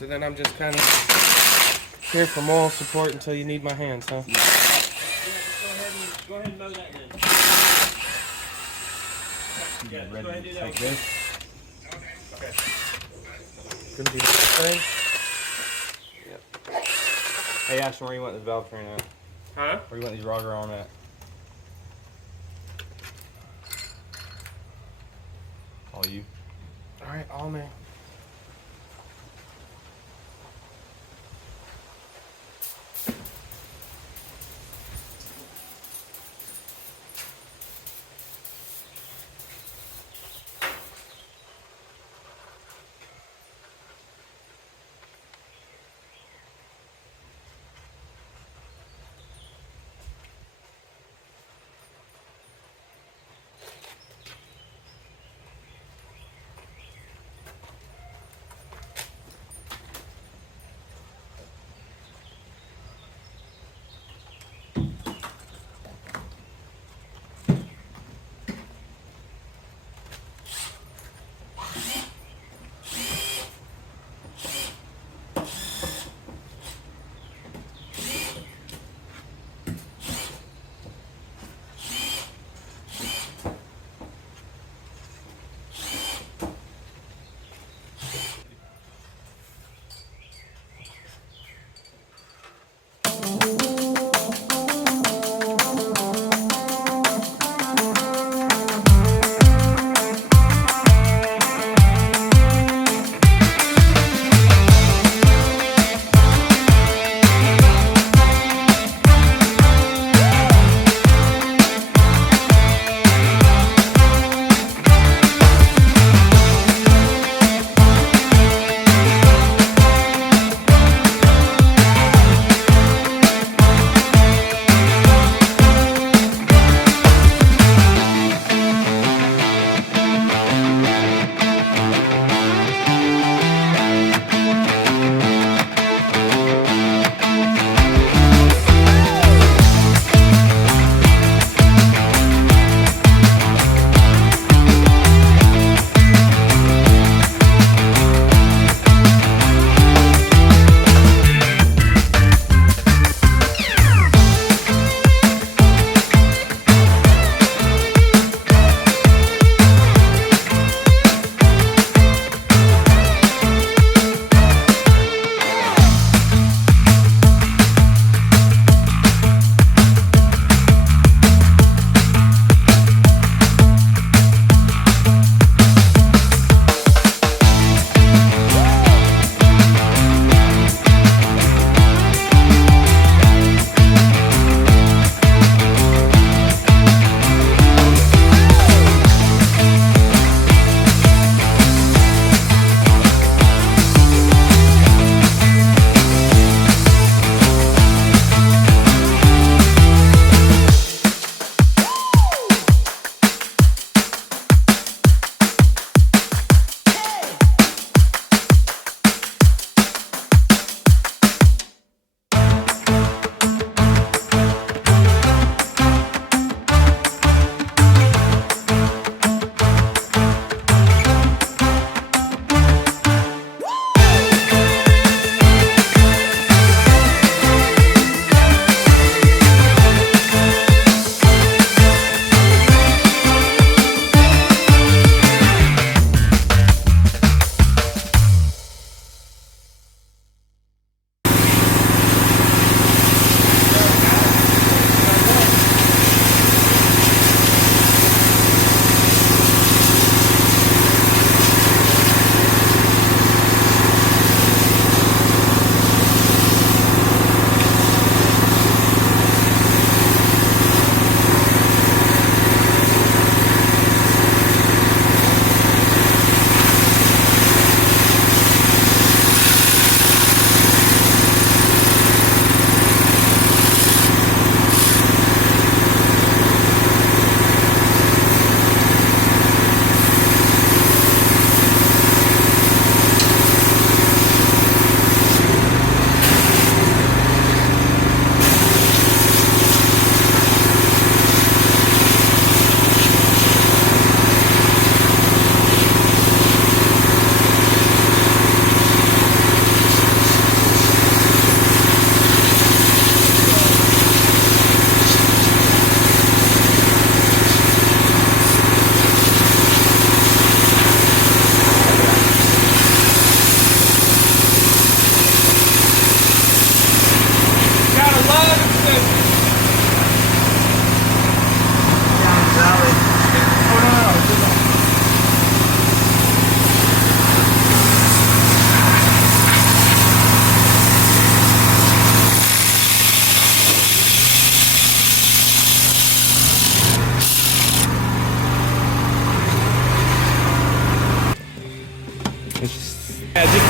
So then I'm just kind of here for moral support until you need my hands, huh? Yeah, just go ahead and mow that then. Yeah, just go ahead and do that. Like this? Okay. Gonna do this thing. Hey Ashton, where you want the valve train at? Huh? Where you want these rocker on at? All you. Alright, all me.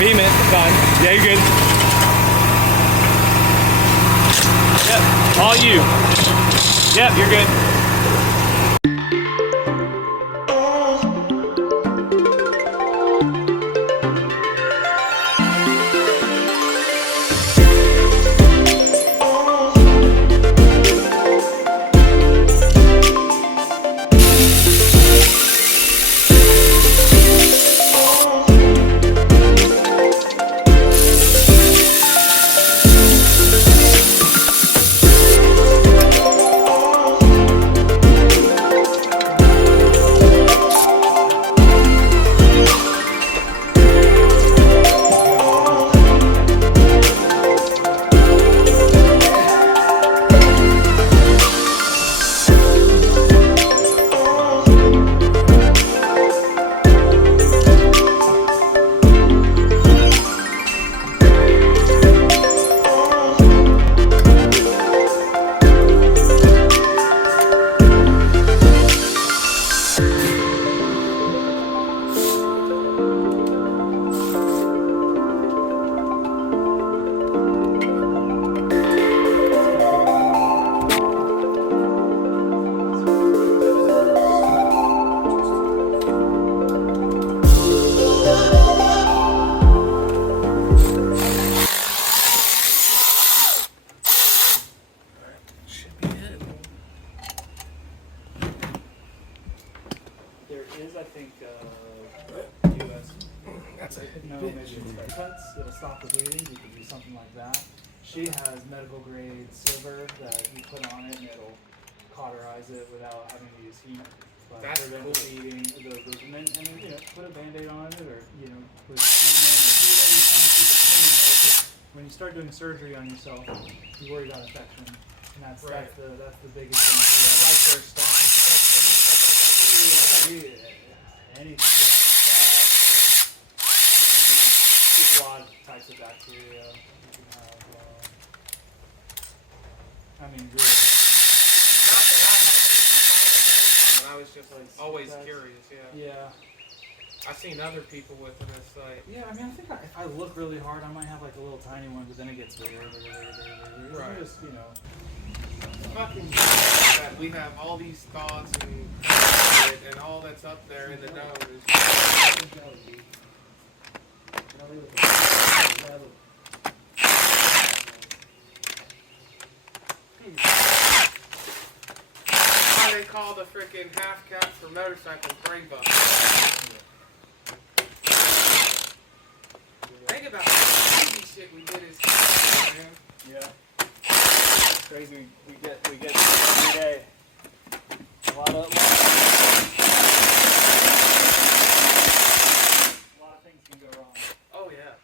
Beam it. Done. Yeah, you're good. Yep. All you. Yep, you're good. There is, I think, US. That's a heavy No, bitch. maybe it's cuts. It'll stop the bleeding. You can do something like that. She has medical grade silver that you put on it and it'll cauterize it without having to use heat. But That's prevent cool. bleeding. And then you know, put a band-aid on it or put clean or do whatever you can to keep it clean. Right? 'Cause when you start doing surgery on yourself, you worry about infection. And that's Right. that's the biggest thing. Like their stocking protection and stuff like that. Anything like that. There's a lot of types of bacteria. You can have, I mean, really. Not that I had them. I was just Like, always that's- curious. Yeah. Yeah. I've seen other people with them. It's like, Yeah, I mean, I think if I look really hard, I might have like a little tiny one, but then it gets bigger. Right. Just, fucking that we have all these thoughts and all that's up there in the dome is why they call the freaking half cap for motorcycle gray buck. Think about the crazy shit we did as kids, man. Yeah. Crazy. We get every day. A lot of things can go wrong. Oh yeah.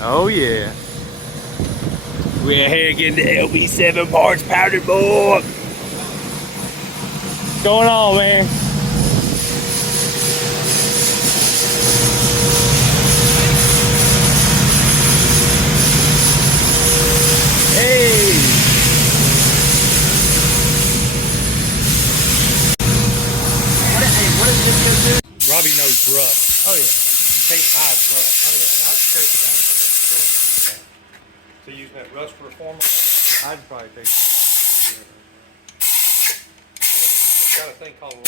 Oh yeah. We're here getting the LB7 parts powdered board. What's going on, man? Hey. What is this? Robbie knows rust. Oh yeah. You can't hide rust. Oh yeah. That's crazy. Yeah. So you using that rust reformer? I'd probably take. We've got a thing called rain.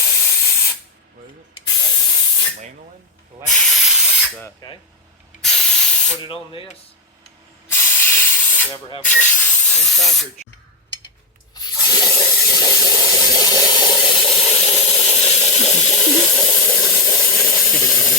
What is it? Rain. Lanolin? What's that? Okay. Put it on this. If you ever have one inside your Should be good.